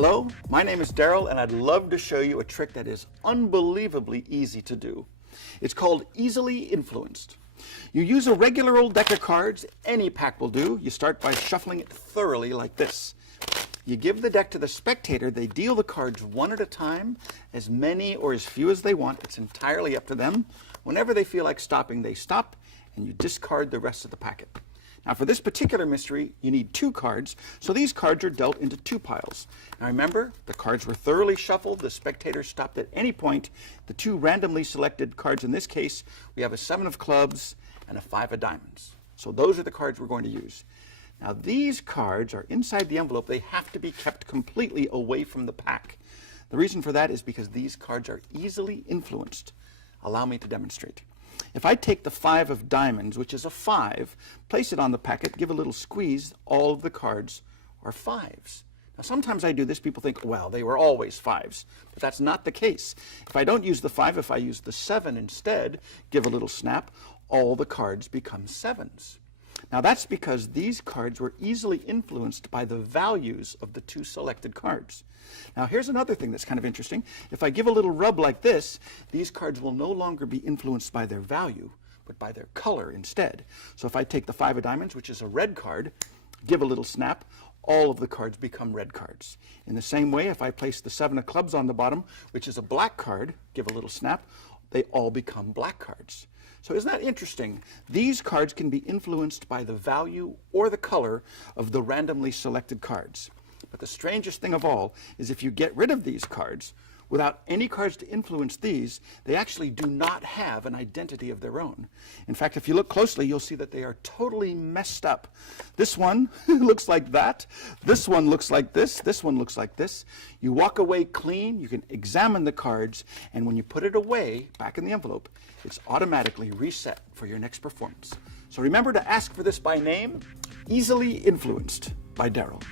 Hello, my name is Daryl and I'd love to show you a trick that is unbelievably easy to do. It's called easily influenced. You use a regular old deck of cards, any pack will do. You start by shuffling it thoroughly like this. You give the deck to the spectator, they deal the cards one at a time, as many or as few as they want. It's entirely up to them. Whenever they feel like stopping, they stop, and you discard the rest of the packet. Now for this particular mystery, you need 2 cards, so these cards are dealt into 2 piles. Now remember, the cards were thoroughly shuffled, the spectator stopped at any point. The 2 randomly selected cards in this case, we have a 7 of clubs and a 5 of diamonds. So those are the cards we're going to use. Now these cards are inside the envelope. They have to be kept completely away from the pack. The reason for that is because these cards are easily influenced. Allow me to demonstrate. If I take the 5 of diamonds, which is a 5, place it on the packet, give a little squeeze, all of the cards are 5s. Now sometimes I do this, people think, well, they were always 5s, but that's not the case. If I don't use the 5, if I use the 7 instead, give a little snap, all the cards become 7s. Now that's because these cards were easily influenced by the values of the 2 selected cards. Now here's another thing that's kind of interesting. If I give a little rub like this, these cards will no longer be influenced by their value, but by their color instead. So if I take the 5 of diamonds, which is a red card, give a little snap, all of the cards become red cards. In the same way, if I place the 7 of clubs on the bottom, which is a black card, give a little snap, they all become black cards. So isn't that interesting? These cards can be influenced by the value or the color of the randomly selected cards. But the strangest thing of all is if you get rid of these cards, without any cards to influence these, they actually do not have an identity of their own. In fact, if you look closely, you'll see that they are totally messed up. This one looks like that. This one looks like this. This one looks like this. You walk away clean. You can examine the cards. And when you put it away, back in the envelope, it's automatically reset for your next performance. So remember to ask for this by name, Easily Influenced by Daryl.